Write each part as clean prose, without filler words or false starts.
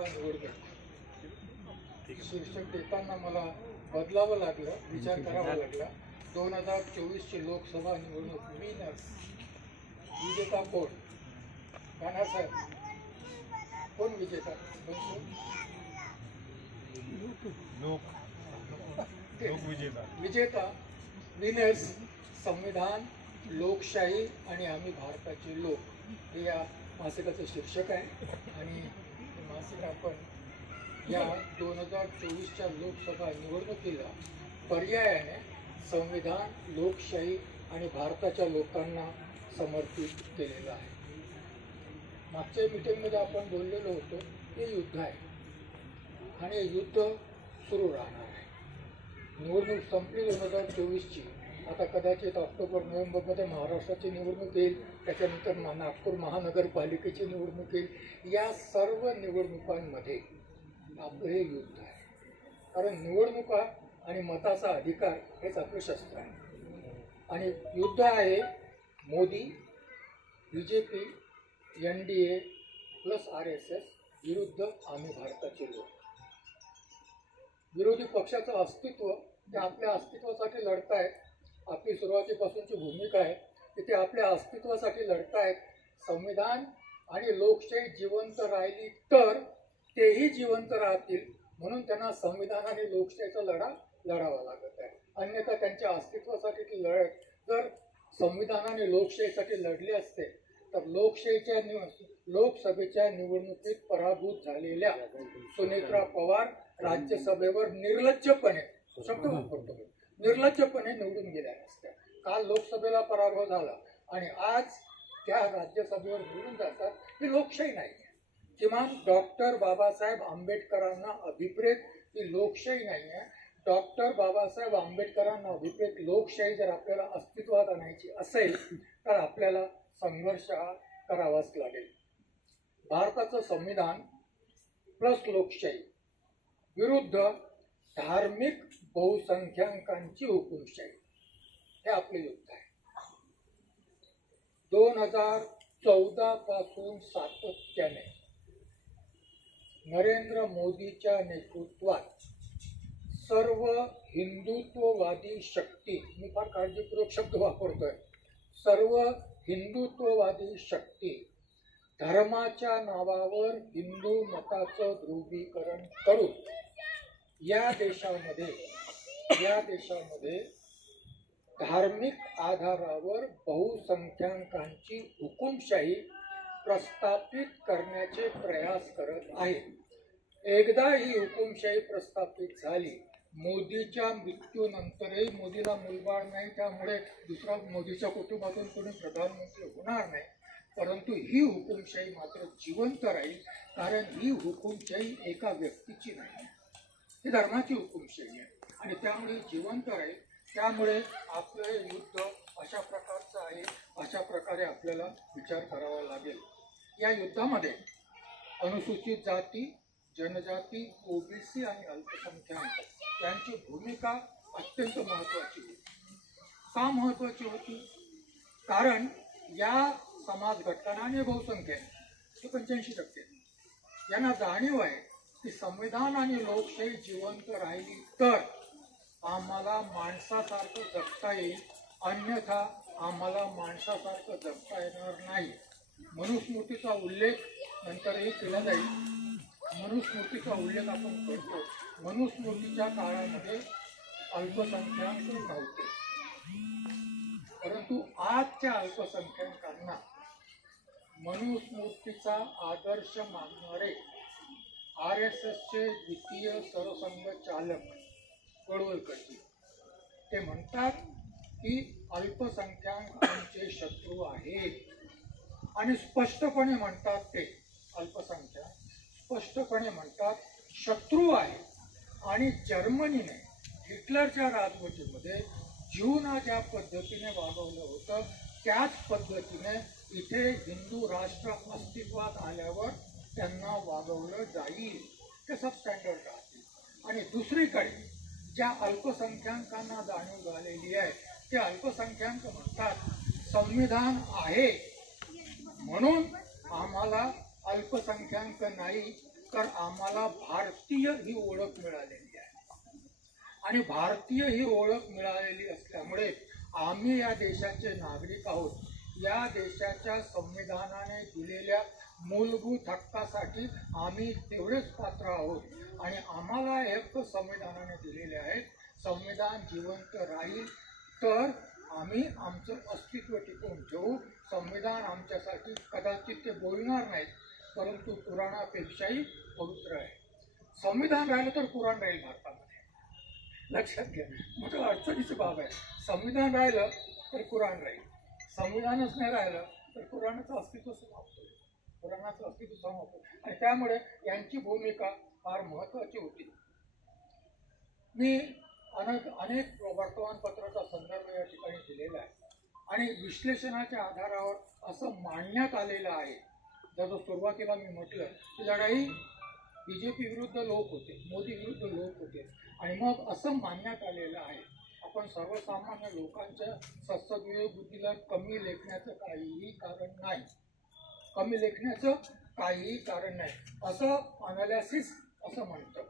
लोकसभा निवडणूक शीर्षक देताना मला बदलावं लागलं, विचार करावा लागला. 2024ची लोकसभा निवडणूक विनर विजेता कोण? कान्हा साहेब, कोण विजेता? विजेता विनर्स संविधान, लोकशाही आणि आम्ही भारताचे लोक, हे या मासिकाचं शीर्षक आहे. आणि हे मासिक आपण या 2024च्या लोकसभा निवडणुकीला पर्यायाने संविधान, लोकशाही आणि भारताच्या लोकांना समर्पित केलेलं आहे. मागच्या मीटिंगमध्ये आपण बोललेलो होतो हे युद्ध आहे आणि हे युद्ध सुरू राहणार आहे. निवडणूक संपली 2024ची. आता कदाचित ऑक्टोबर नोव्हेंबरमध्ये महाराष्ट्राची निवडणूक येईल, त्याच्यानंतर नागपूर महानगरपालिकेची निवडणूक येईल. या सर्व निवडणुकांमध्ये आपलं हे युद्ध आहे. कारण निवडणुका आणि मताचा अधिकार हेच आपलं शस्त्र आहे. आणि युद्ध आहे Modi, BJP, NDA plus RSS विरुद्ध आम्ही भारताचे लोक. विरोधी पक्षाचं अस्तित्व ते आपल्या अस्तित्वासाठी लढतायत. आपली सुरुवातीपासूनची भूमिका आहे की ते आपल्या अस्तित्वासाठी लढतायत. संविधान आणि लोकशाही जिवंत राहिली तर तेही जिवंत राहतील, म्हणून त्यांना संविधान आणि लोकशाहीचा लढा लढावा लागत आहे. अन्यथा त्यांच्या अस्तित्वासाठी ती लढत जर संविधान आणि लोकशाहीसाठी लढली असते तर लोकसभेच्या निवडणुकीत पराभूत झालेल्या सुनेत्रा पवार राज्यसभेवर निर्लज्जपणे, शब्द वापरतो, निर्लज्जपणे निवडून गेल्या असत्या. काल लोकसभेला पराभव झाला आणि आज त्या राज्यसभेवर निवडून जातात. ही लोकशाही नाही. किमान डॉक्टर बाबासाहेब आंबेडकरांना अभिप्रेत ही लोकशाही नाही आहे. डॉक्टर बाबासाहेब आंबेडकरांना अभिप्रेत लोकशाही जर आपल्याला अस्तित्वात आणायची असेल तर आपल्याला संघर्ष करावाच लागेल. भारताचं संविधान प्लस लोकशाही विरुद्ध धार्मिक बहुसंख्याकांची हुकुमशाही, हे आपले युद्ध आहे. 2014 पासून सातत्याने नरेंद्र मोदीच्या नेतृत्वात सर्व हिंदुत्ववादी शक्ती, मी फार काळजीपूर्वक शब्द वापरतोय, सर्व हिंदुत्ववादी शक्ती धर्माच्या नावावर हिंदू मताचं ध्रुवीकरण करून या देशामध्ये धार्मिक आधारावर बहुसंख्याकांची हुकुमशाही प्रस्थापित करण्याचे प्रयास करत आहेत. एकदा ही हुकुमशाही प्रस्थापित झाली, मोदीच्या मृत्यूनंतरही मोदीला मुलबाळ नाही, त्यामुळे दुसरा मोदीच्या कुटुंबातून कोणी प्रधानमंत्री होणार नाही, परंतु ही हुकुमशाही मात्र जिवंत राहील. कारण ही हुकुमशाही एका व्यक्तीची नाही, ही धर्माची हुकुमशाही आहे आणि त्यामुळे जिवंत राहील. त्यामुळे आपलं हे युद्ध अशा प्रकारचं आहे. अशा प्रकारे आपल्याला विचार करावा लागेल. या युद्धामध्ये अनुसूचित जाती, जनजाती, OBC आणि अल्पसंख्याक यांची भूमिका अत्यंत महत्त्वाची होती. का महत्त्वाची होती? कारण या समाज घटकांना आणि बहुसंख्या हे 85% यांना जाणीव आहे की संविधान आणि लोकशाही जिवंत राहिली तर आम्हाला माणसासारखं जगता येईल, अन्यथा आम्हाला माणसासारखं जगता येणार नाही. मनुस्मृतीचा उल्लेख नंतरही केला जाईल. मनुस्मृतीचा उल्लेख आपण करतो. मनुस्मृतीच्या काळामध्ये अल्पसंख्याक नव्हते, परंतु आजच्या अल्पसंख्याकांना मनुस्मृतीचा आदर्श मानणारे RSSचे द्वितीय सरसंघचालक पडवळकरजी ते म्हणतात की अल्पसंख्याक आमचे शत्रू आहेत आणि स्पष्टपणे म्हणतात. ते अल्पसंख्याक स्पष्टपणे म्हणतात शत्रू आहे. आणि जर्मनीने हिटलरच्या राजवटीमध्ये ज्यूंना ज्या पद्धतीने वागवलं होतं त्याच पद्धतीने इथे हिंदू राष्ट्र अस्तित्वात आल्यावर त्यांना वागवलं जाईल. ते सबस्टँडर्ड राहतील. आणि दुसरीकडे ज्या अल्पसंख्याकांना जाणीव झालेली आहे ते अल्पसंख्याक म्हणतात संविधान आहे म्हणून आम्हाला अल्पसंख्याक नाही तर आम्हाला भारतीय ही ओळख मिळालेली आहे. आणि भारतीय ही ओळख मिळालेली असल्यामुळे आम्ही या देशाचे नागरिक आहोत. या देशाच्या संविधानाने दिलेल्या मूलभूत हक्कासाठी आम्ही तेवढेच पात्र आहोत. आणि आम्हाला हे हक्क संविधानाने दिलेले आहेत. संविधान जिवंत राहील तर आम्ही आमचं अस्तित्व टिकवून ठेवू. संविधान आमच्यासाठी कदाचित ते बोलणार नाहीत, परंतु पुराणापेक्षाही पवित्र आहे. संविधान राहिलं तर पुराण राहील भारतामध्ये. लक्षात घ्या, मोठं अडचणीची बाब आहे. संविधान राहिलं तर कुराण राहील, संविधानच नाही राहिलं तर कुराणाचं अस्तित्व समाप्त होईल, पुराणाचं अस्तित्व समाप्त होईल. आणि त्यामुळे यांची भूमिका फार महत्त्वाची होती. मी अनेक वर्तमानपत्राचा संदर्भ या ठिकाणी दिलेला आहे आणि विश्लेषणाच्या आधारावर असं मांडण्यात आलेलं आहे. जसं सुरुवातीला मी म्हटलं की लढाई BJP विरुद्ध लोक होते, मोदी विरुद्ध लोक होते. आणि मग असं मानण्यात आलेलं आहे आपण सर्वसामान्य लोकांच्या सद्विवेक बुद्धीला कमी लेखण्याचं काहीही कारण नाही, कमी लेखण्याचं काहीही कारण नाही असं अनालिसिस असं म्हणतं.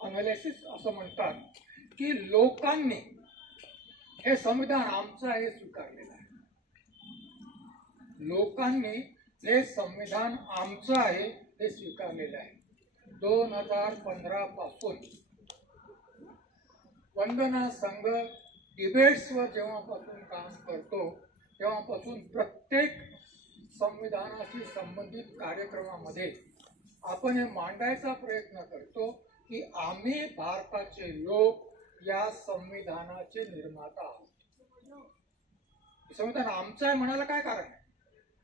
अनालिसिस असं म्हणतात की लोकांनी हे संविधान आमचं आहे स्वीकारलेलं आहे. लोकांनी हे संविधान आमचं आहे हे स्वीकारलेलं आहे. 2015 पासून वंदना संघ डिबेट्सवर जेव्हापासून काम करतो तेव्हापासून प्रत्येक संविधानाशी संबंधित कार्यक्रमामध्ये आपण हे मांडायचा प्रयत्न करतो की आम्ही भारताचे लोक या संविधानाचे निर्माता आहोत. संविधान आमचं आहे म्हणायला काय कारण आहे?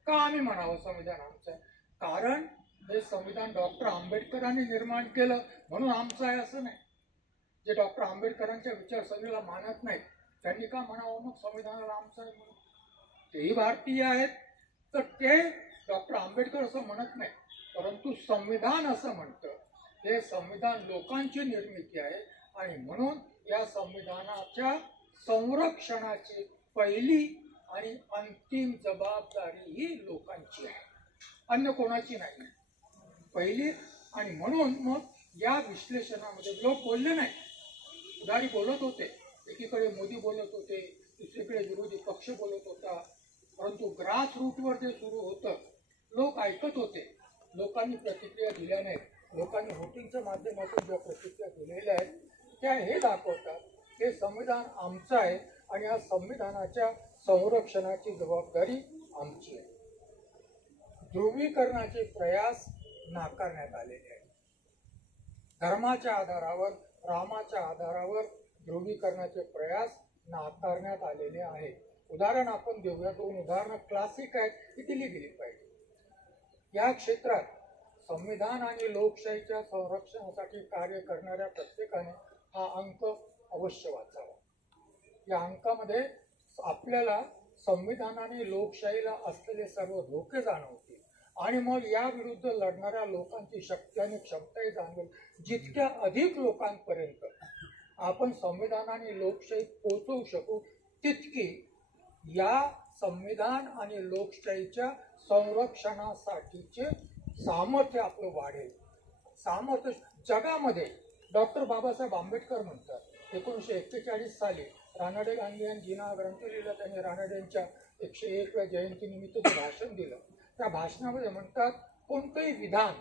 का आम्ही म्हणावं संविधान आमचं आहे? कारण हे संविधान डॉक्टर आंबेडकरांनी निर्माण केलं म्हणून आमचं आहे असं नाही. जे डॉक्टर आंबेडकरांच्या विचारसरणीला मानत नाहीत त्यांनी का म्हणावं मग संविधानाला आमचं आहे म्हणून? तेही भारतीय आहेत तर ते डॉक्टर आंबेडकर असं म्हणत नाही, परंतु संविधान असं म्हणतं. हे संविधान लोकांची निर्मिती आहे आणि म्हणून या संविधानाच्या संरक्षणाची पहिली आणि अंतिम जबाबदारी ही लोकांची आहे, अन्य कोणाची नाही. पहिली आणि म्हणून मग या विश्लेषणामध्ये लोक बोलले नाही, उदारी बोलत होते. एकीकडे मोदी बोलत होते, दुसरीकडे विरोधी पक्ष बोलत होता, परंतु ग्रास रूटवर जे सुरू होतं लोक ऐकत होते. लोकांनी प्रतिक्रिया दिल्या नाहीत. लोकांनी व्होटिंगच्या माध्यमातून ज्या प्रतिक्रिया दिलेल्या आहेत त्या हे दाखवतात हे संविधान आमचं आहे आणि या संविधानाच्या संरक्षणाची जबाबदारी आमची आहे. ध्रुवीकरणाचे प्रयास नाकारण्यात आलेले आहेत. धर्माच्या आधारावर, रामाच्या आधारावर ध्रुवीकरणाचे प्रयास नाकारण्यात आलेले आहेत. उदाहरण आपण देऊया, 2 उदाहरणं क्लासिक आहेत, ती दिली गेली पाहिजे. या क्षेत्रात संविधान आणि लोकशाहीच्या संरक्षणासाठी कार्य करणाऱ्या प्रत्येकाने हा अंक अवश्य वाचावा. या अंकामध्ये आपल्याला संविधानाने लोकशाहीला असलेले सर्व धोके जाणवतील आणि मग या विरुद्ध लढणाऱ्या लोकांची शक्ती आणि क्षमताही जाणवेल. जितक्या अधिक लोकांपर्यंत आपण संविधानाने लोकशाही पोहोचवू शकू तितकी या संविधान आणि लोकशाहीच्या संरक्षणासाठीचे सामर्थ्य आपलं वाढेल. सामर्थ्य जगामध्ये डॉक्टर बाबासाहेब आंबेडकर म्हणतात 1941 साली रानडे गांधी आणि जीना ग्रंथ लिहिला त्यांनी. रानडेंच्या 101व्या जयंतीनिमित्त जे भाषण दिलं त्या भाषणामध्ये म्हणतात कोणतंही विधान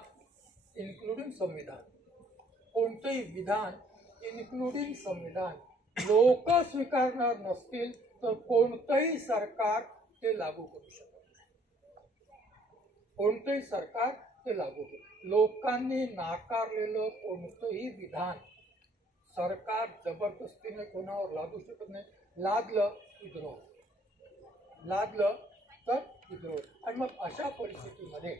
इन्क्लुडिंग संविधान, कोणतंही विधान इन्क्लुडिंग संविधान लोक स्वीकारणार नसतील तर कोणतंही सरकार ते लागू करू शकत नाही. कोणतंही सरकार ते लागू करू. लोकांनी नाकारलेलं कोणतंही विधान सरकार जबरदस्तीने कोणावर लादू शकत नाही. लादलं विद्रोह, लादलं तर विद्रोह. आणि मग अशा परिस्थितीमध्ये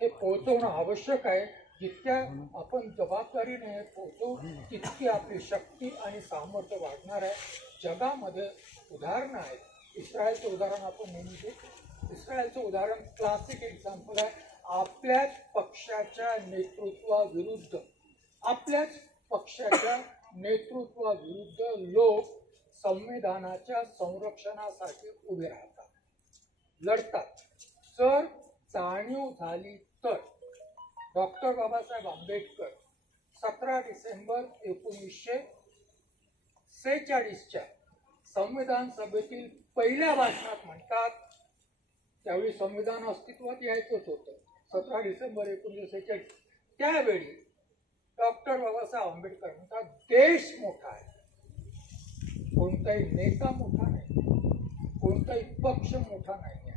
हे पोहोचवणं आवश्यक आहे. जितक्या आपण जबाबदारीने हे पोहोचवू तितकी आपली शक्ती आणि सामर्थ्य वाढणार आहे. जगामध्ये उदाहरणं आहेत. इस्रायलचं उदाहरण आपण नेहमी घेतो. इस्रायलचं उदाहरण क्लासिक एक्झाम्पल आहे. आपल्याच पक्षाच्या नेतृत्वाविरुद्ध लोक संविधानाच्या संरक्षणासाठी उभे राहतात, लढतात. जर जाणीव झाली तर डॉक्टर बाबासाहेब आंबेडकर 17 डिसेंबर 1946च्या संविधान सभेतील पहिल्या भाषणात म्हणतात, त्यावेळी संविधान अस्तित्वात यायचंच होतं 17 डिसेंबर 1946, त्यावेळी डॉक्टर बाबासाहेब आंबेडकर म्हणतात, देश मोठा आहे, कोणताही नेता मोठा नाही, कोणताही पक्ष मोठा नाही आहे,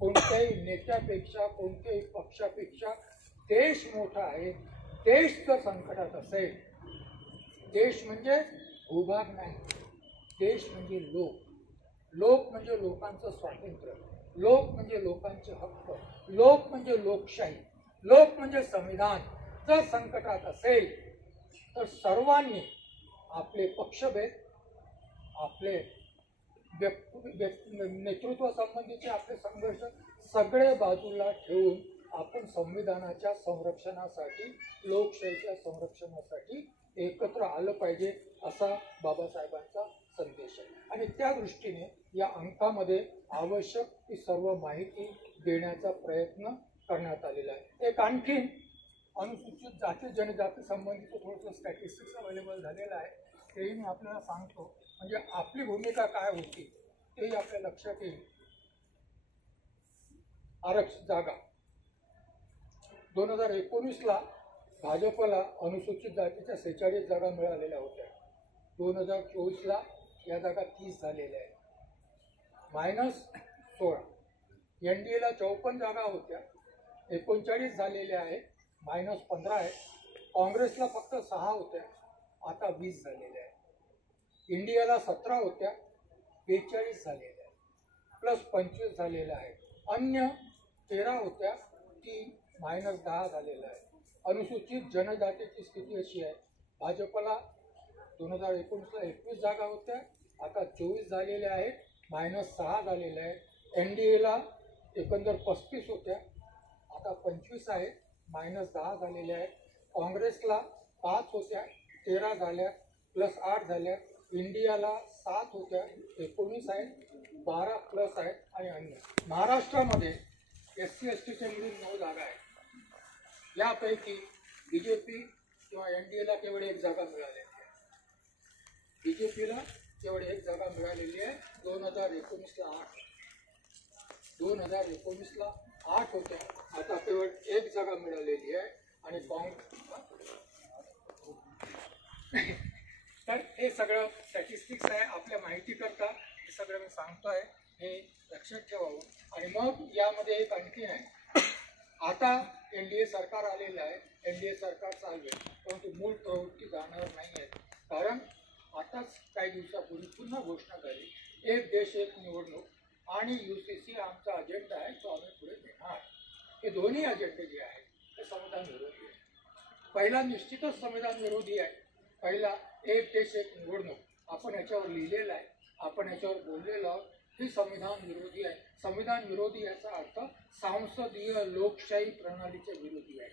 कोणत्याही नेत्यापेक्षा कोणत्याही पक्षापेक्षा देश मोठा आहे. देश जर संकटात असेल, देश म्हणजे भूभाग नाही, देश म्हणजे लोक, लोक म्हणजे लोकांचं स्वातंत्र्य, लोक म्हणजे लोकांचे हक्क, लोक म्हणजे लोकशाही, लोक म्हणजे संविधान जर संकटात असेल तर सर्वांनी आपले पक्षभेद, आपले नेतृत्व संबंधीचे आपले संघर्ष सगळे बाजूला ठेवून आपण संविधानाच्या संरक्षणासाठी, लोकशाहीच्या संरक्षणासाठी एकत्र आलं पाहिजे, असा बाबासाहेबांचा संदेश आहे. आणि त्या दृष्टीने या अंकामध्ये आवश्यक ती सर्व माहिती देण्याचा प्रयत्न करण्यात आलेला आहे. एक आणखीन अनुसूचित जाती जनजाती संबंधीचं थोडंसं स्टॅटिस्टिक्स अवेलेबल झालेलं आहे, तेही मी आपल्याला सांगतो, म्हणजे आपली भूमिका काय होती तेही आपल्या लक्षात येईल. आरक्षित जागा 2019ला भाजपला अनुसूचित जातीच्या 46 जागा मिळालेल्या होत्या. 2024ला या जागा 30 झालेल्या आहेत, -16. NDAला 54 जागा होत्या, 39 झालेल्या आहेत, -15 आहेत. काँग्रेसला फक्त 6 होत्या, आता 20 झालेल्या आहेत. इंडियाला 17 होत्या, 42 झालेल्या आहेत, +25 झालेल्या आहेत. अन्य 13 होत्या, ती -10 झालेल्या आहेत. अनुसूचित जनजातीची स्थिती अशी आहे, भाजपला 2019ला 21 जागा होत्या, आता 24 झालेल्या आहेत, -6 झालेल्या आहेत. NDAला एकंदर 35 होत्या, आता 25 आहेत, -10 झालेल्या आहेत. काँग्रेसला 5 होत्या, 13 झाल्या, +8 झाल्या. इंडियाला 7 होत्या, 19 आहेत, 12 प्लस आहेत. आणि अन्य महाराष्ट्रामध्ये SC STचे मिळून 9 जागा आहेत. यापैकी BJP किंवा NDAला केवळ 1 जागा मिळालेली आहे, BJPला केवळ 1 जागा मिळालेली आहे. 2019ला 8 होत्या, आता केवळ 1 जागा मिळालेली आहे. आणि तर हे सगळं स्टॅटिस्टिक्स आहे, आपल्या माहितीकरता हे सगळं मी सांगतोय, हे लक्षात ठेवावं. आणि मग यामध्ये एक आणखी आहे, आता NDA सरकार आलेलं आहे, NDA सरकार चालू आहे, परंतु मूळ प्रवृत्ती जाणार नाही आहे. कारण आताच काही दिवसापूर्वी पुन्हा घोषणा झाली, एक देश एक निवडणूक आणि UCC आमचा अजेंडा आहे, तो आम्ही पुढे नेणार. हे दोन्ही अजेंडे जे आहेत ते संविधान विरोधी आहे. पहिला निश्चितच संविधान विरोधी आहे. पहिला एक देश एक निवडणूक आपण याच्यावर लिहिलेलं आहे, आपण याच्यावर बोललेलो आहोत, ही संविधान विरोधी आहे. संविधान विरोधी याचा अर्थ सांसदीय लोकशाही प्रणालीच्या विरोधी आहे,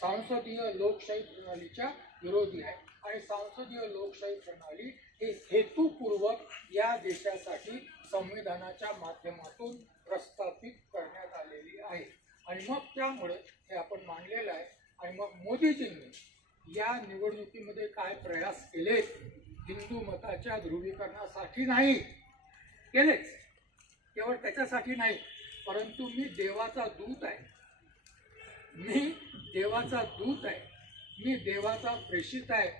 सांसदीय लोकशाही प्रणालीच्या विरोधी आहे. आणि सांसदीय लोकशाही प्रणाली ही हेतुपूर्वक या देशासाठी संविधानाच्या माध्यमातून प्रस्थापित करण्यात आलेली आहे. आणि मग त्यामुळे हे आपण मांडलेलं आहे. आणि मग मोदीजींनी या निवडणुकीमध्ये काय प्रयास केलेत, हिंदू मताच्या ध्रुवीकरणासाठी नाही केलेच, केवळ त्याच्यासाठी नाही, परंतु मी देवाचा दूत आहे, मी देवाचा दूत आहे, मी देवाचा प्रेषित आहे.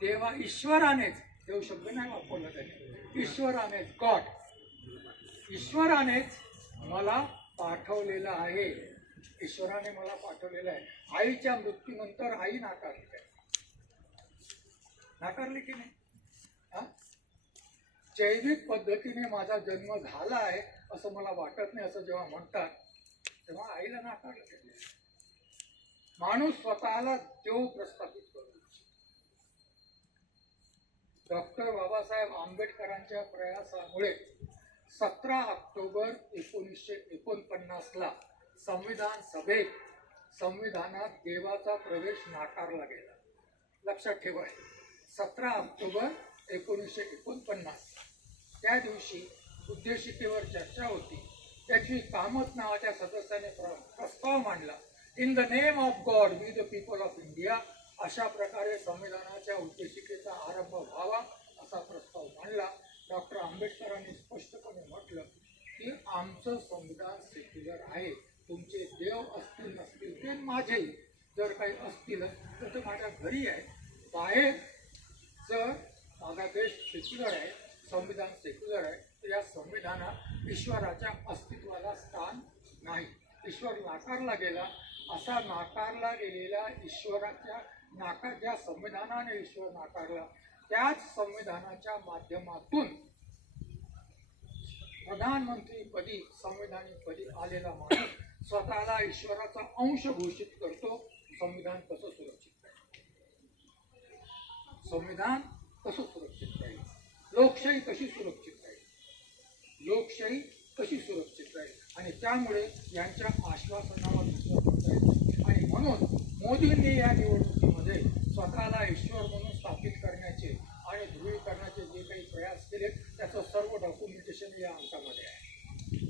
देवा ईश्वरानेच, देव शब्द नाही वापरला त्याने, ईश्वरानेच, गॉड, ईश्वरानेच मला पाठवलेलं आहे, ईश्वराने मला पाठवलेलं आहे. आईच्या मृत्यूनंतर आई नाकारली काय, नाकारली की नाही? जैविक पद्धतीने माझा जन्म झाला आहे असं मला वाटत नाही असं जेव्हा म्हणतात तेव्हा आईला नाकारलं गेलं. माणूस स्वतःला देव प्रस्थापित करतो. डॉक्टर बाबासाहेब आंबेडकरांच्या प्रयासामुळे 17 ऑक्टोबर 1949ला संविधान सभेत संविधानात देवाचा प्रवेश नाकारला गेला. लक्षात ठेवा, 17 ऑक्टोबर 1949 त्या दिवशी उद्देशिकेवर चर्चा होती त्याची कामत नावाच्या सदस्याने प्रस्ताव मांडला. In the name of God we the people of India, अशा प्रकारे संविधानाच्या उद्देशिकेचा आरंभ व्हावा असा प्रस्ताव मांडला. डॉक्टर आंबेडकरांनी स्पष्टपणे म्हटलं की आमचं संविधान सेक्युलर आहे. तुमचे देव असतील नसतील ते माझेही, जर काही असतील तर ते माझ्या घरी आहे. बाहेर जर माझा देश सेक्युलर आहे, संविधान सेक्युलर आहे, तर या संविधानात ईश्वराच्या अस्तित्वाला स्थान नाही. ईश्वर नाकारला गेला. असा नाकारला गेलेला ईश्वराच्या ज्या संविधानाने ईश्वर नाकारला, त्याच संविधानाच्या माध्यमातून प्रधानमंत्रीपदी संविधानिकपदी आलेला माणूस स्वतःला ईश्वराचा अंश घोषित करतो. संविधान कसं सुरक्षित राहील? संविधान कसं सुरक्षित राहील? लोकशाही कशी सुरक्षित राहील? लोकशाही कशी सुरक्षित राहील? आणि त्यामुळे यांच्या आश्वासनावर विश्वास आहे. आणि म्हणून मोदींनी या निवडणुकीमध्ये स्वतःला ईश्वर म्हणून स्थापित करण्याचे आणि ध्रुवीकरणाचे जे काही प्रयास केले, त्याचं सर्व डॉक्युमेंटेशन या अंकामध्ये आहे.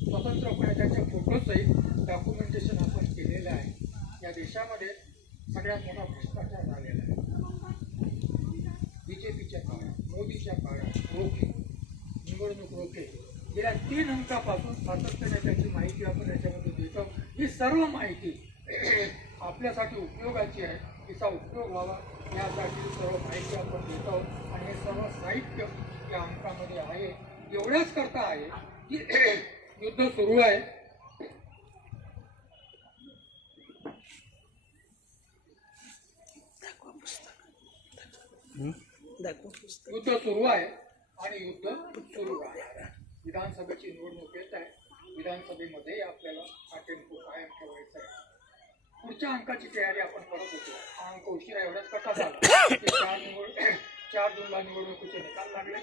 स्वतंत्रपणे त्याच्या फोटोचंही डॉक्युमेंटेशन आपण केलेलं आहे. या देशामध्ये सगळ्यात मोठा भ्रष्टाचार झालेला आहे. बीजेपीच्या काळात, मोदीच्या काळात रोखे, निवडणूक रोखे, गेल्या 3 अंकापासून सातत्याने त्याची माहिती आपण याच्यामध्ये देतो. ही सर्व माहिती आपल्यासाठी उपयोगाची आहे. तिचा उपयोग व्हावा यासाठी सर्व माहिती आपण देतो. आणि हे सर्व साहित्य या अंकामध्ये आहे. एवढ्याच करता आहे की युद्ध सुरू आहे. युद्ध सुरू आहे आणि युद्ध सुरू राहणार आहे. विधानसभेची निवडणूक येत आहे. विधानसभेमध्ये आपल्याला हा टेम्पो कायम ठेवायचा आहे. पुढच्या अंकाची तयारी आपण करत होतो. हा अंक उशिरा एवढाच कसा झाला की 4 जूनला निवडणुकीचे निकाल लागले.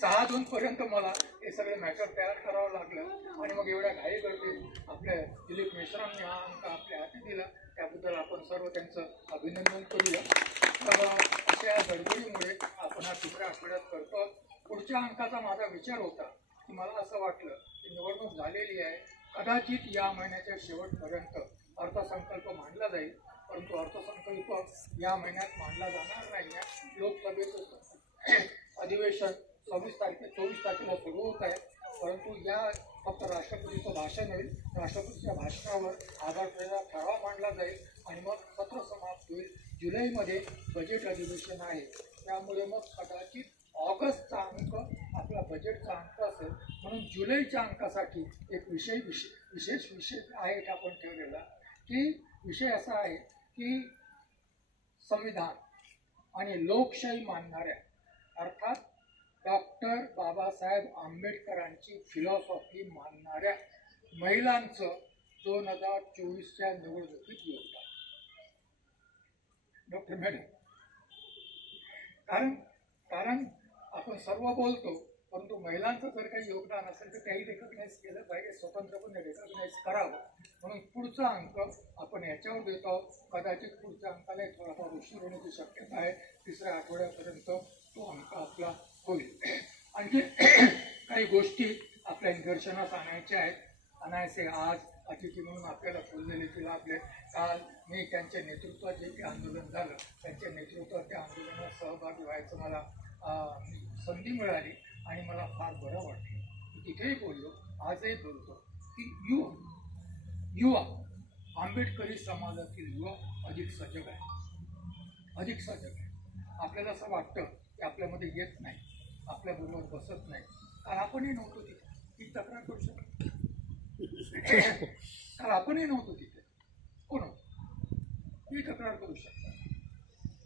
6 जून पर्यंत मला हे सगळे मॅटर तयार करावं लागलं. आणि मग एवढ्या घाई गर्दीत आपल्या दिलीप मिश्रांनी हा अंक आपल्या हाती दिला. त्याबद्दल आपण सर्व त्यांचं अभिनंदन करूया. तर अशा गडबडीमुळे आपण हा 3ऱ्या आठवड्यात करतो. पुढच्या अंकाचा माझा विचार होता की मला असं वाटलं की निवडणूक झालेली आहे, कदाचित या महिन्याच्या शेवटपर्यंत अर्थसंकल्प मांडला जाईल. परंतु अर्थसंकल्प या महिन्यात मांडला जाणार नाही आहे. लोकसभेचं अधिवेशन 24 तारखेला सुरू होत आहे. परंतु या फक्त राष्ट्रपतीचं भाषण होईल. राष्ट्रपतीच्या भाषणावर आधारलेला ठराव मांडला जाईल आणि मग सत्र समाप्त होईल. जुलैमध्ये बजेट अधिवेशन आहे. त्यामुळे मग कदाचित ऑगस्टचा अंक आपला बजेटचा अंक असेल. म्हणून जुलैच्या अंकासाठी एक विशेष विषय आहे का आपण ठेवलेला, की विषय असा आहे की संविधान आणि लोकशाही मानणाऱ्या, अर्थात डॉक्टर बाबासाहेब आंबेडकरांची फिलॉसॉफी मानणाऱ्या महिलांचं 2024च्या निवडणुकीत योगदान. डॉक्टर मॅडम, कारण आपण सर्व बोलतो, परंतु महिलांचं जर काही योगदान असेल तर काही रेकग्नाइज केलं पाहिजे, स्वतंत्रपणे रेकग्नाइज करावं. म्हणून पुढचा अंक आपण याच्यावर देतो. कदाचित पुढच्या अंकाला थोडाफार उशीर होण्याची शक्यता आहे. 3ऱ्या आठवड्यापर्यंत तो अंक आपला होईल. आणखी काही गोष्टी आपल्या निदर्शनास आणायच्या आहेत. अनायसे आज अतिथी म्हणून आपल्याला फुललेले लाभले. काल मी त्यांच्या नेतृत्वात जे काही आंदोलन झालं, त्यांच्या नेतृत्वात त्या आंदोलनात सहभागी व्हायचं मला संधी मिळाली आणि मला फार बरं वाटलं. तिथेही बोललो, आजही बोलतो की युवा आंबेडकरी समाजातील युवा अधिक सजग आहे, अधिक सजग आहे. आपल्याला असं वाटतं की आपल्यामध्ये येत नाही, आपल्याबरोबर बसत नाही. काल आपणही नव्हतो तिथे, ही तक्रार करू शकतो. काल आपणही नव्हतो तिथे, कोण होतं, ही तक्रार करू शकता.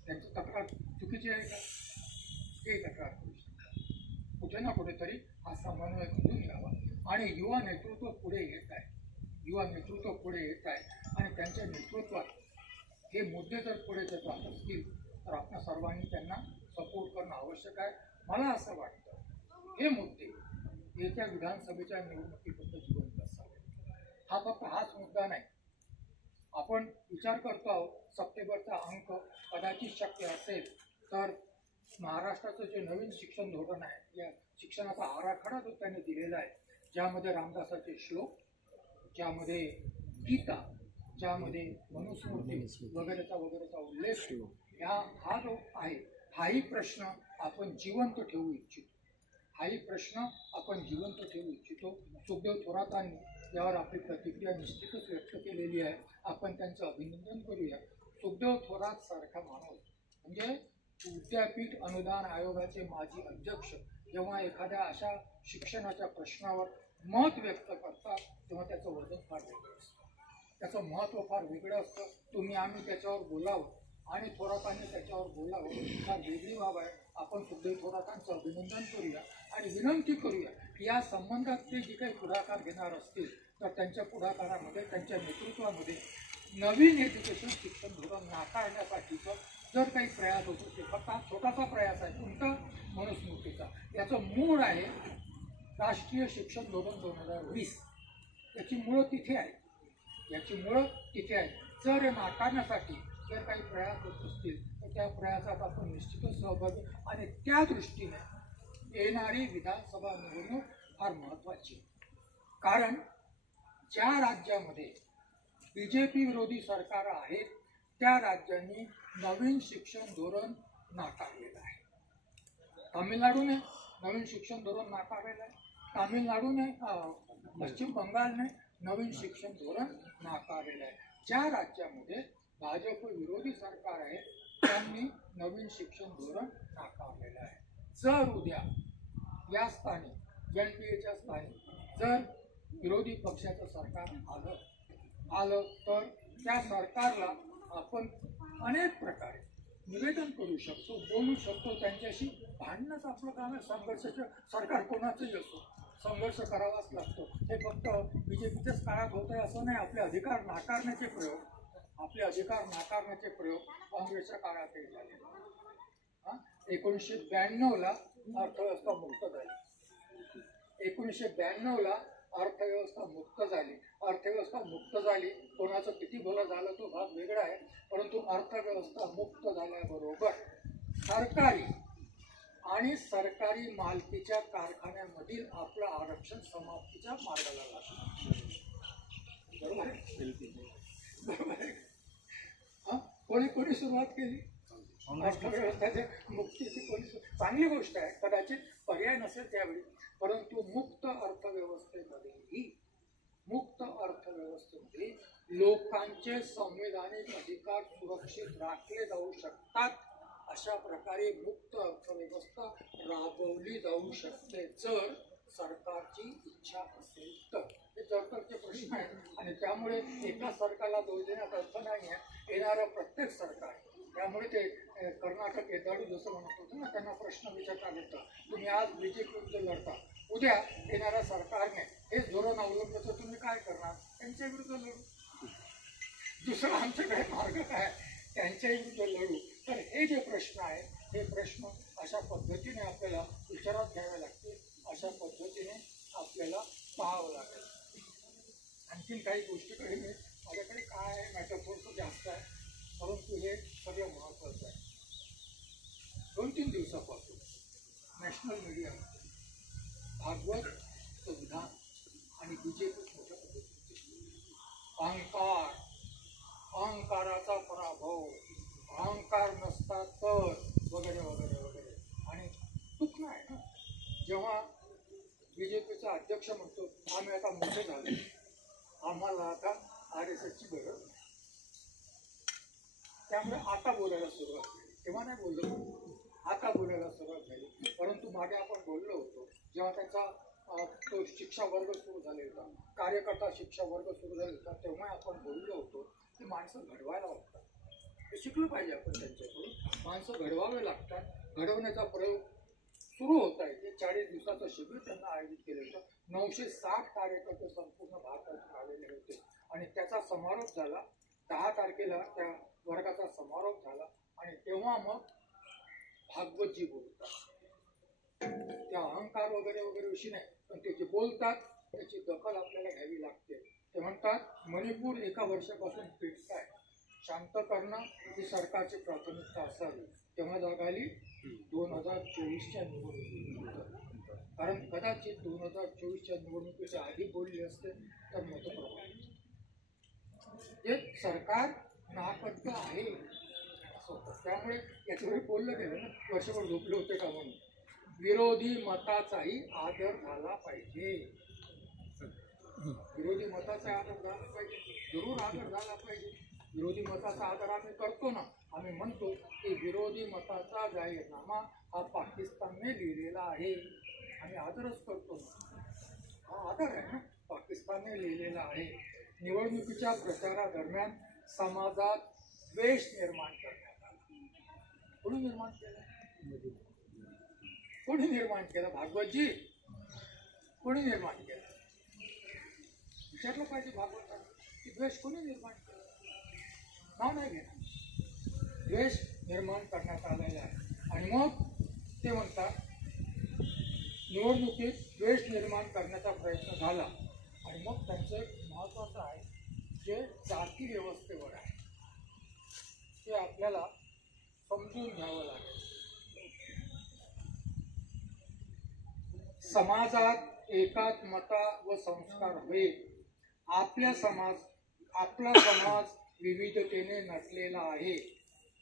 त्यांची तक्रार चुकीची आहे का, हे तक्रार करू शकता. कुठे ना कुठेतरी हा समन्वय घडून यावा. आणि युवा नेतृत्व पुढे येत आहे, युवा नेतृत्व पुढे येत आहे आणि त्यांच्या नेतृत्वात हे मुद्दे जर पुढे जर जात असतील तर आपण सर्वांनी त्यांना सपोर्ट करणं आवश्यक आहे. मला असं वाटतं हे मुद्दे येत्या विधानसभेच्या निवडणुकीबद्दल जिवंत असावे. हा फक्त हाच मुद्दा नाही. आपण विचार करतो आहोत सप्टेंबरचा अंक कदाचित शक्य असेल तर महाराष्ट्राचं जे नवीन शिक्षण धोरण आहे, या शिक्षणाचा आराखडा जो त्यांनी दिलेला आहे, ज्यामध्ये रामदासाचे श्लोक, ज्यामध्ये गीता, ज्यामध्ये मनुस्मृती वगैरेचा उल्लेख हा जो आहे, हाही प्रश्न आपण जिवंत ठेवू इच्छितो. सुखदेव थोरातांनी यावर आपली प्रतिक्रिया निश्चितच व्यक्त केलेली आहे. आपण त्यांचं अभिनंदन करूया. सुखदेव थोरात सारखा माणूस म्हणजे विद्यापीठ अनुदान आयोगाचे माजी अध्यक्ष जेव्हा एखाद्या अशा शिक्षणाच्या प्रश्नावर मत व्यक्त करतात तेव्हा त्याचं वजन फार वेगळं असतं, त्याचं महत्त्व फार वेगळं असतं. आम्ही त्याच्यावर बोलावं आणि थोरातांनी त्याच्यावर बोलावं फार वेगळी बाब आहे. आपण सुखदेव थोरातांचं अभिनंदन करूया आणि विनंती करूया की या संबंधात ते जे काही पुढाकार घेणार असतील तर त्यांच्या पुढाकारामध्ये, त्यांच्या नेतृत्वामध्ये नवीन एज्युकेशन शिक्षण धोरण नाकारण्यासाठीचं जर काही प्रयास होतो ते फक्त हा छोटासा प्रयास आहे कोणता, मनुस्मृतीचा. याचं मूळ आहे राष्ट्रीय शिक्षण धोरण 2020. याची मुळं तिथे आहे. जर हे नाकारण्यासाठी जर काही प्रयास होत असतील तर त्या प्रयासात आपण निश्चितच सहभागी, आणि त्या दृष्टीने येणारी विधानसभा निवडणूक फार महत्त्वाची. कारण ज्या राज्यामध्ये BJP विरोधी सरकार आहेत त्या राज्यांनी नवीन शिक्षण धोरण नाकारलेलं आहे. तामिळनाडूने नवीन शिक्षण धोरण नाकारलेलं आहे. पश्चिम बंगालने नवीन शिक्षण धोरण नाकारलेलं आहे. ज्या राज्यामध्ये भाजप विरोधी सरकार आहे त्यांनी नवीन शिक्षण धोरण नाकारलेलं आहे. जर उद्या या स्थानी NDAच्या स्थानी जर विरोधी पक्षाचं सरकार आलं तर त्या सरकारला आपण अनेक प्रकारे निवेदन करू शकतो, बोलू शकतो. त्यांच्याशी भांडणंच आपलं काम आहे. संघर्षाचं सरकार कोणाचंही असो, संघर्ष करावाच लागतो. हे फक्त BJPच्याच काळात होत आहे असं नाही. आपले अधिकार नाकारण्याचे प्रयोग काँग्रेसच्या काळातही झाले. 1992ला अर्थव्यवस्था मुक्त झाली. 1992ला अर्थव्यवस्था मुक्त झाली. कोणाचं किती भलं झालं तो भाग वेगळा आहे, परंतु अर्थव्यवस्था मुक्त झाल्याबरोबर सरकारी आणि सरकारी मालकीच्या कारखान्यामधील आपलं आरक्षण समाप्तीच्या मार्गाला लागलं. बरोबर आहे. कोणी सुरुवात केली अर्थव्यवस्थेच्या मुक्तीची? चांगली गोष्ट आहे, कदाचित पर्याय नसेल त्यावेळी, परंतु मुक्त अर्थव्यवस्थेमध्ये लोकांचे संवैधानिक अधिकार सुरक्षित राखले जाऊ शकतात. अशा प्रकारे मुक्त अर्थव्यवस्था राबवली जाऊ शकते जर सरकारची इच्छा असेल तर. हे सरकारचे प्रश्न आहेत आणि त्यामुळे एका सरकारला दोष देण्यात अर्थ नाही आहे. येणारं प्रत्येक सरकार, त्यामुळे ते कर्नाटक येदाडू जसं म्हणत होतं ना, त्यांना प्रश्न विचारता येतं, तुम्ही आज BJP विरुद्ध लढता, उद्या येणाऱ्या सरकारने हेच धोरण अवलंबलं तर तुम्ही काय करणार? त्यांच्या विरुद्ध लढू. दुसरा आमच्याकडे मार्ग काय? त्यांच्या विरुद्ध लढू. तर हे जे प्रश्न आहेत, हे प्रश्न अशा पद्धतीने आपल्याला विचारात घ्यावे लागतील, अशा पद्धतीने आपल्याला पाहावं लागेल. आणखीन काही गोष्टीकडे माझ्याकडे काय आहे, मॅटरफोर्स जास्त आहे, परंतु हे सगळं महत्त्वाचं आहे. 2-3 दिवसापासून नॅशनल मीडियामध्ये भागवतचं विधान आणि BJP मोठ्या पद्धतीने अहंकाराचा पराभव, अहंकार नसता तर वगैरे वगैरे वगैरे. आणि दुःख आहे ना, जेव्हा BJPचा अध्यक्ष म्हणतो आम्ही आता मोठे झालो, आम्हाला आता RSSची गरज नाही, त्यामुळे आता बोलायला सुरुवात झाली. तेव्हा नाही बोललो, आता बोलायला सुरुवात झाली. परंतु मागे आपण बोललो होतो जेव्हा त्यांचा तो शिक्षा वर्ग सुरू झाले होता, कार्यकर्ता शिक्षा वर्ग सुरू झाला होता, तेव्हा आपण बोललो होतो की माणसं घडवायला लागतात. हे शिकलं पाहिजे आपण त्यांच्याकडून. माणसं घडवावे लागतात. घडवण्याचा प्रयोग सुरू होत आहे. ते 40 दिवसाचं शिबिर त्यांना आयोजित केलं होतं. 960 कार्यकर्ते संपूर्ण भारतातून आलेले होते आणि त्याचा समारोप झाला. 10 तारखेला त्या वर्गाचा समारोप झाला आणि तेव्हा मग भागवतजी बोलतात. त्या अहंकार वगैरे वगैरे विषय नाही, पण ते जे बोलतात त्याची दखल आपल्याला घ्यावी लागते. ते म्हणतात मणिपूर 1 वर्षापासून पेटताय, शांत करणं ही सरकारची प्राथमिकता असावी. तेव्हा जाग आली 2024च्या निवडणुकीनंतर. कारण कदाचित 2024च्या निवडणुकीच्या आधी बोलले असते तर मतप्रमाण हे सरकार नापत्ता आहे असं होतं. त्यामुळे याच्यावर बोललं गेलं ना, वर्षभर झोपले होते का म्हणून. विरोधी मताचाही आदर झाला पाहिजे. विरोधी मताचा आदर झाला पाहिजे, जरूर आदर झाला पाहिजे. विरोधी मताचा आदर आम्ही करतो ना. आम्ही म्हणतो की विरोधी मताचा जाहीरनामा हा पाकिस्तानने लिहिलेला आहे. आम्ही आदरच करतो ना, हा आदर आहे ना. पाकिस्तानने लिहिलेला आहे. निवडणुकीच्या प्रचारादरम्यान समाजात द्वेष निर्माण करण्यात आला. कोणी निर्माण केला? कोणी निर्माण केला? भागवतजी कोणी निर्माण केला? विचारलं पाहिजे भागवतांना की द्वेष कोणी निर्माण केला. नाव नाही घेणार. द्वेष निर्माण करण्यात आलेला आहे. आणि मग ते म्हणतात निवडणुकीत द्वेष निर्माण करण्याचा प्रयत्न झाला. आणि मग त्यांचं एक महत्त्वाचं आहे जे जाती व्यवस्थेवर आहे, ते आपल्याला समजून घ्यावं लागेल. समाजात एकात्मता व संस्कार होईल. आपला समाज विविधतेने नटलेला आहे,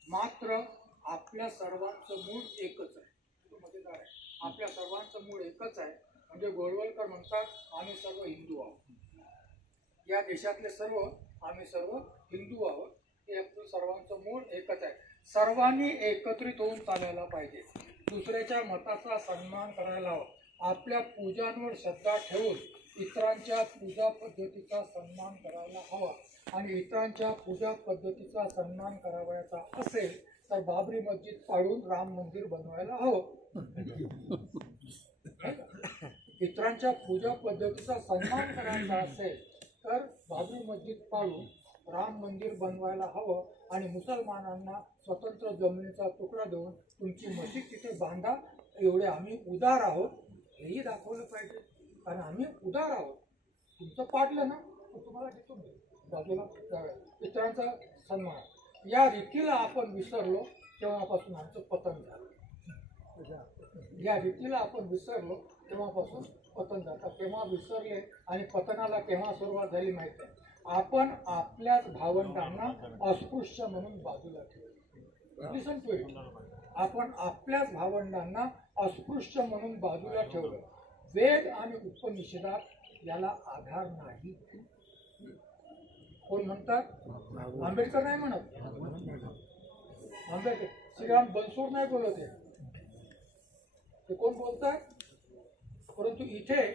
मात्र आपल्या सर्वांचं मूळ एकच आहे. तो मजेदार आहे. आपल्या सर्वांचं मूळ एकच आहे. म्हणजे गोळवलकर म्हणतात आम्ही सर्व हिंदू आहोत. या देशातले सर्व आम्ही सर्व हिंदू आहोत. हे आपलं सर्वांचं मूळ एकच आहे. सर्वांनी एकत्रित होऊन चालायला पाहिजे. दुसऱ्याच्या मताचा सन्मान करायला हवा. आपल्या पूजांवर श्रद्धा ठेवून इतरांच्या पूजा पद्धतीचा सन्मान करायला हवा. आणि इतरांच्या पूजा पद्धतीचा सन्मान करावयाचा असेल तर बाबरी मस्जिद पाडून राम मंदिर बनवायला हवं. इतरांच्या पूजा पद्धतीचा सन्मान करायचा असेल तर बाबरी मस्जिद पाडून राम मंदिर बनवायला हवं. आणि मुसलमानांना स्वतंत्र जमिनीचा तुकडा देऊन तुमची मस्जिद तिथे बांधा, एवढे आम्ही उदार आहोत हेही दाखवलं पाहिजे. कारण आम्ही उदार आहोत. तुमचं पाडलं ना तर तुम्हाला तिथून बाजूला जाऊया. इतरांचा सन्मान या रीतीला आपण विसरलो तेव्हापासून आमचं पतन झालं. या रीतीला आपण विसरलो तेव्हापासून पतन जातात. तेव्हा विसरले आणि पतनाला केव्हा सुरुवात झाली माहिती आहे? आपण आपल्याच भावंडांना अस्पृश्य म्हणून बाजूला ठेवलं. लिसन टू इट. आपण आपल्याच भावंडांना अस्पृश्य म्हणून बाजूला ठेवलं. वेद आणि उपनिषदात याला आधार नाही. कोण म्हणतात? आंबेडकर नाही म्हणत. आंबेडकर श्रीराम बनसोड नाही बोलत आहे. ते कोण बोलतात? परंतु इथे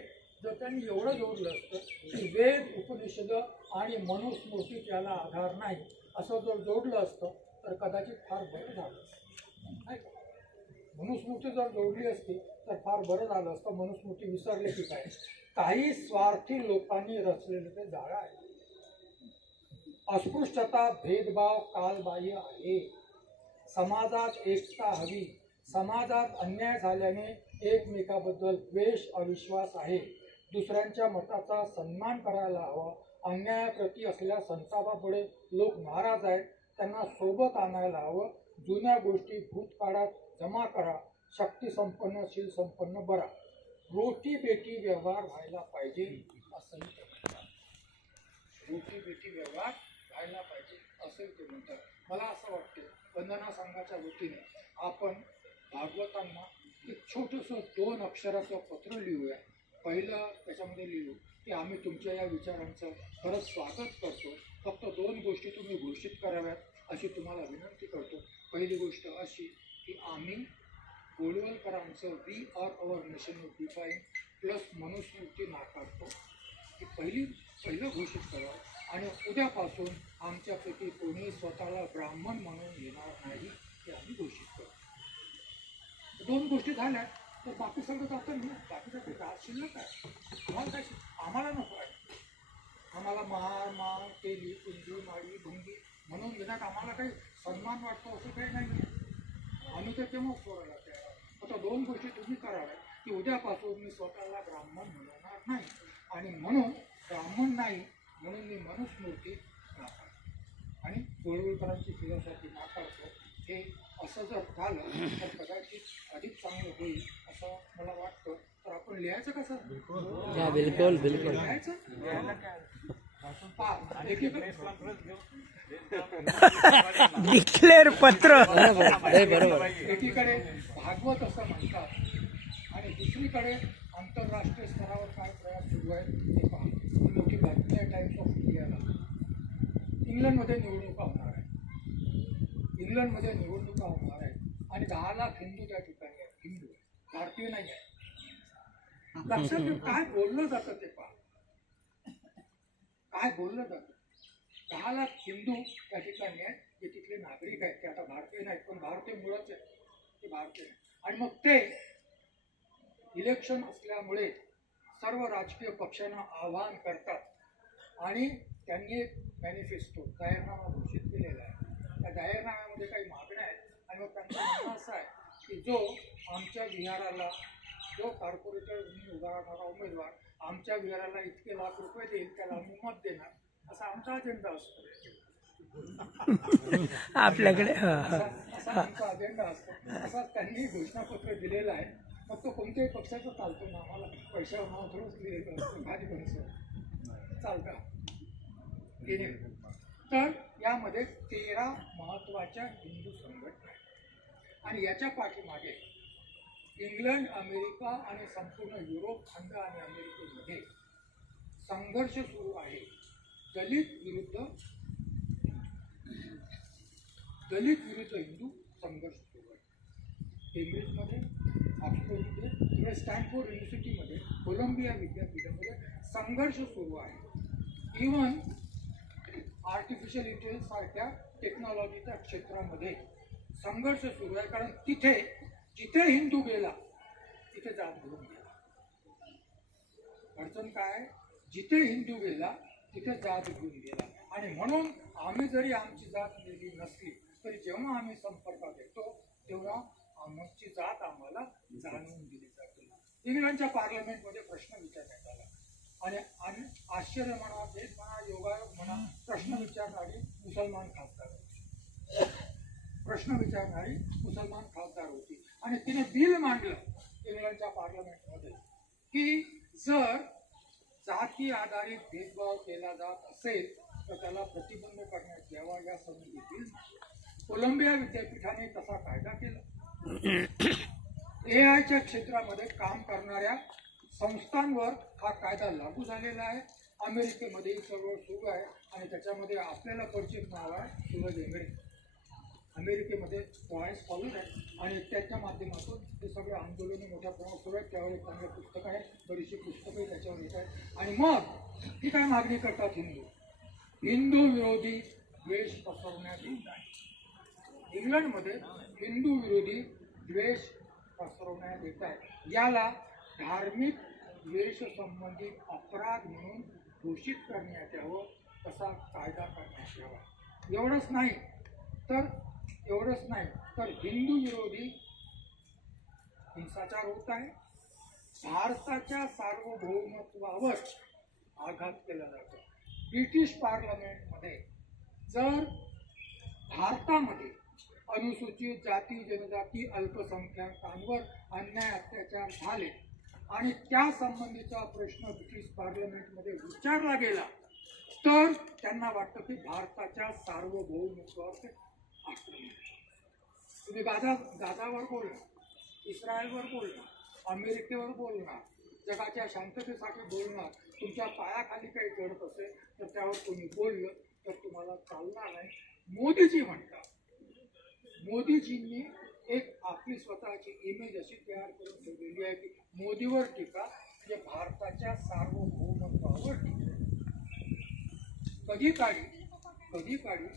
जर त्यांनी एवढं जोडलं असतं की वेद उपनिषद आणि मनुस्मृती त्याला आधार नाही असं जर जोडलं असतं तर कदाचित फार बरं झालं नाही का? मनुस्मृती जर जोडली असती तर फार बरं झालं असतं. मनुस्मृती विसरले की काय? काही स्वार्थी लोकांनी रचलेलं ते जाळं आहे. अस्पृश्यता भेदभाव कालबाह्य आहे. समाजात एकता हवी. समाजात अन्याय झाल्याने एकमेकाबद्दल द्वेष अविश्वास आहे. दुसऱ्यांच्या मताचा सन्मान करायला हवा. अन्यायाप्रती असलेल्या संतापापुढे लोक नाराज आहेत. त्यांना सोबत आणायला हवं. जुन्या गोष्टी भूतकाळात जमा करा. शक्ती संपन्न शील संपन्न बरा. रोटी बेटी व्यवहार व्हायला पाहिजे असंही ते म्हणतात. रोटी बेटी व्यवहार व्हायला पाहिजे असेल ते म्हणतात. मला असं वाटतं वंदना संघाच्या वतीने आपण भागवतांना एक छोटंसं 2 अक्षराचं पत्र लिहूया. पहिलं त्याच्यामध्ये लिहू की आम्ही तुमच्या या विचारांचं खरंच स्वागत करतो. फक्त 2 गोष्टी तुम्ही घोषित कराव्यात अशी तुम्हाला विनंती करतो. पहिली गोष्ट अशी की आम्ही गोळवलकरांचं we are our nation of define plus Manusmriti नाकारतो. ही पहिलं घोषित करावं. आणि उद्यापासून आमच्यापैकी कोणी स्वतःला ब्राह्मण म्हणून घेणार नाही हे आम्ही घोषित करतो. 2 गोष्टी झाल्या तर बाकी सगळं जातं ना. बाकीचं काय शिल्लक आहे? आम्हाला काय आम्हाला नको आहे. आम्हाला मार केली कुंजी माळी भंगी म्हणून घेण्यात आम्हाला काही सन्मान वाटतो असं काही नाही. आम्ही तर तेव्हाच सोडायला तयार आहोत. आता 2 गोष्टी तुम्ही कराव्या की उद्यापासून मी स्वतःला ब्राह्मण म्हणणार नाही. आणि म्हणून ब्राह्मण नाही म्हणून मी मनुस्मृती नाकारतो आणि गोळवलकरांची फिलॉसॉफी नाकारतो. हे असं जर झालं तर कदाचित अधिक चांगलं होईल असं मला वाटतं. तर आपण लिहायचं कसं? बिलकुल बिलकुल लिहायचं एकीकडे डिक्लेअर पत्र बरोबर. एकीकडे भागवत असं म्हणतात आणि दुसरीकडे आंतरराष्ट्रीय स्तरावर काय प्रयास सुरू आहे ते पहा. ही मोठी बातमी आहे टाइम्स ऑफ इंडियाला. इंग्लंडमध्ये निवडणुका होणार आहे. इंग्लंडमध्ये निवडणुका होणार आहेत आणि 10 लाख हिंदू त्या ठिकाणी आहेत. हिंदू भारतीय नाही आहे. लक्षात ठेव काय बोललं जातं ते पहा. काय बोललं जातं. 10 लाख हिंदू त्या ठिकाणी आहेत जे तिथले नागरिक आहेत. ते आता भारतीय नाहीत पण भारतीय मुळाच आहेत. ते भारतीय आहेत. आणि मग ते इलेक्शन असल्यामुळे सर्व राजकीय पक्षांना आवाहन करतात आणि त्यांनी एक मॅनिफेस्टो जाहीरनामा घोषित केलेला आहे. त्या जाहीरनाम्यामध्ये काही मागण्या आहेत आणि मग त्यांचं म्हणणं असं आहे की जो आमच्या विहाराला जो कॉर्पोरेटर उभा राहणारा उमेदवार आमच्या विहाराला इतके लाख रुपये देईल त्याला आम्ही मत देणार असा आमचा अजेंडा असतो. आपल्याकडे असा आमचा अजेंडा असतो. असा त्यांनी घोषणापत्र दिलेलं आहे. मग तो कोणत्याही पक्षाचा चालतो ना. आम्हाला पैशावर नाव थोडंच लिहिलेलं असतं भाजी बनसं चालतं. तर यामध्ये 13 महत्त्वाच्या हिंदू संघटना आहेत आणि याच्या पाठीमागे इंग्लंड, अमेरिका आणि संपूर्ण युरोप खंड आणि अमेरिकेमध्ये संघर्ष सुरू आहे. दलित विरुद्ध हिंदू संघर्ष सुरू आहे. केम्ब्रिजमध्ये, ऑक्सफोर्डमध्ये किंवा स्टॅनफोर्ड युनिव्हर्सिटीमध्ये, कोलंबिया विद्यापीठामध्ये संघर्ष सुरू आहे. इव्हन आर्टिफिशियल इंटेलिजन्स सारख्या टेक्नॉलॉजीच्या क्षेत्रामध्ये संघर्ष सुरू आहे. कारण जिथे हिंदू गेला तिथे जात घेऊन गेला. अडचण काय? जिथे हिंदू गेला तिथे जात घेऊन गेला. आणि म्हणून आम्ही जरी आमची जात नेली नसली तरी जेव्हा आम्ही संपर्कात येतो तेव्हा आमची जात आम्हाला जाणून दिली जाते. इंग्लंडच्या पार्लमेंटमध्ये प्रश्न विचारण्यात आला आणि आश्चर्य म्हणा, भेद म्हणा, योगायोग म्हणा, प्रश्न विचारणारी मुसलमान खासदार होती आणि तिने बिल मांडलं इंग्लंडच्या पार्लमेंटमध्ये की जर जाती आधारित भेदभाव केला जात असेल तर त्याला प्रतिबंध करण्यात यावा या संबंधी बिल. कोलंबिया विद्यापीठाने तसा कायदा केला. एआयच्या क्षेत्रामध्ये काम करणाऱ्या संस्थांवर हा कायदा लागू झालेला आहे. अमेरिकेमध्येही सर्व सुरू आहे आणि त्याच्यामध्ये आपल्याला परिचित नाव आहे सूरज एंगरे. अमेरिकेमध्ये वॉइस स्कॉलर आहे आणि त्याच्या माध्यमातून हे सगळे आंदोलनं मोठ्या प्रमाणात सुरू आहेत. त्यावर एक चांगलं पुस्तक आहे, बरीचशी पुस्तकंही त्याच्यावर येत आहेत. आणि मग ही काय मागणी करतात? हिंदू विरोधी द्वेष पसरवण्यात येत आहे. इंग्लंडमध्ये हिंदू विरोधी द्वेष पसरवण्यात येत आहे. याला धार्मिक द्वेष संबंधित अपराध म्हणून घोषित करण्यात यावं, तसा कायदा करण्यात यावा. एवढंच नाही तर हिंदू विरोधी हिंसाचार होत आहे. भारताच्या सार्वभौमत्वावर आघात केला जातो. ब्रिटिश पार्लमेंटमध्ये जर भारतामध्ये अनुसूचित जाती, जनजाती, अल्पसंख्याकांवर अन्याय अत्याचार झाले आणि त्या संबंधीचा प्रश्न ब्रिटिश पार्लमेंटमध्ये विचारला गेला तर त्यांना वाटतं की भारताच्या सार्वभौमत्वावर आक्रमण. तुम्ही गाजावर बोलणार, इस्रायलवर बोलणार, अमेरिकेवर बोलणार, जगाच्या शांततेसाठी बोलणार, तुमच्या पायाखाली काही घडत असेल तर त्यावर कोणी बोललं तर तुम्हाला चालणार नाही. मोदीजी म्हणतात, मोदीजींनी एक आपली स्वतःची इमेज अशी तयार करून ठेवलेली आहे की मोदीवर टीका म्हणजे भारताच्या सार्वभौमत्वावर टीका. कधी काळी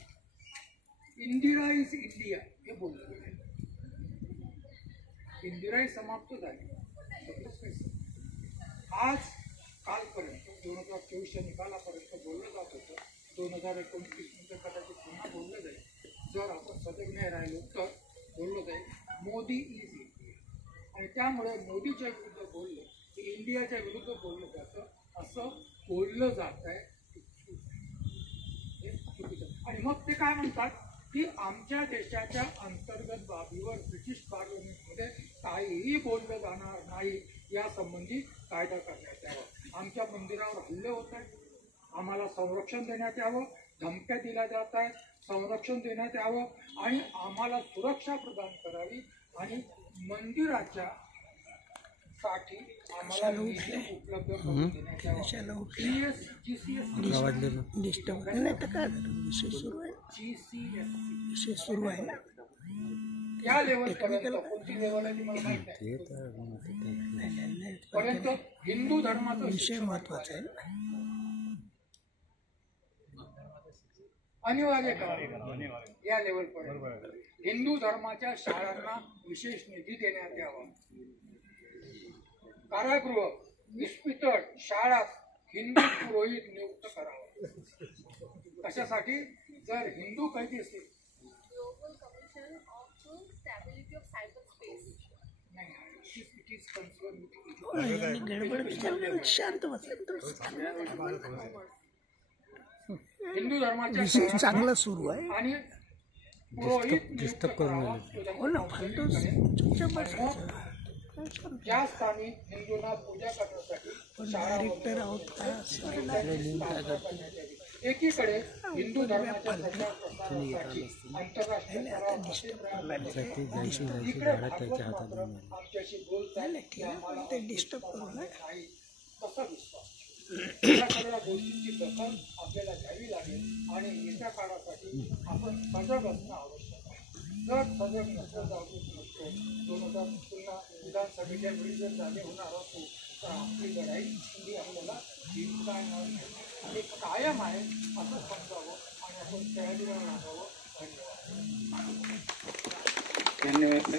इंदिरा इज इंडिया हे बोललं गेलं. इंदिराही समाप्त झाली. आज कालपर्यंत 2024च्या निकालापर्यंत बोललं जात होतं. 2029 नंतर कदाचित पुन्हा बोललं जाईल. जर आपण सजग नाही राहिलो तर बोललं जाईल मोदी इज इंडिया. आणि त्यामुळे मोदीच्या विरुद्ध बोललं की इंडियाच्या विरुद्ध बोललं जातं असं बोललं जात आहे. आणि मग ते काय म्हणतात की आमच्या देशाच्या अंतर्गत बाबीवर ब्रिटिश पार्लमेंटमध्ये काहीही बोललं जाणार नाही यासंबंधी कायदा करण्यात यावा. आमच्या मंदिरावर हल्ले होत आहेत, आम्हाला संरक्षण देण्यात यावं, धमक्या दिल्या जात आहेत, संरक्षण देण्यात यावं आणि आम्हाला सुरक्षा प्रदान करावी आणि मंदिराच्या साठी आम्हाला निधी उपलब्ध करून देण्यात यावा. डिस्टर्ब नाही तर काय विषय सुरू आहे, विषय सुरू आहे ना. या लेवल पर्यंत कोणती लेवल आहे ती मला माहित नाही, पर्यंत हिंदू धर्माचा विषय महत्वाचा आहे ना. अनिवार्य करा. या लेवल पर्यंत हिंदू धर्माच्या शाळांना विशेष निधी देण्यात यावा. कारागृह, इस्पितळ, शाळा हिंदू पुरोहित नियुक्त करावा. कशासाठी? जर हिंदू कैदी असतील Global Commission of Stability of Cyberspace. नाही, it is concerned with आणि गडबड विचार शांत बसेल तर हिंदू धर्माच्या विषय शाळांना चांगला सुरू आहे. आणि पुरोहित नियुक्त करावा. हो ना, फालतू चुपचाप बसायचं. ज्या स्थानी हिंदूंना पूजा करण्यासाठी डायरेक्टर आहोत का एकीकडे हिंदू धर्माच्या प्रचार प्रसारासाठी आंतरराष्ट्रीय आमच्याशी बोलतात ते डिस्टर्ब करू नये. नाही तसा विश्वास. या सगळ्या गोष्टींची दखल आपल्याला घ्यावी लागेल आणि येत्या काळासाठी आपण सजग असणं आवश्यक आहे. जर सजग नसलं, जागरूक नसतो, 2000 पुन्हा विधानसभेच्या वेळी जर जागे होणार असतो तर आपली लढाई ही आपल्याला जिंकता येणार नाही आणि कायम आहे असं समजावं आणि आपण तयारीला लागावं. धन्यवाद. धन्यवाद.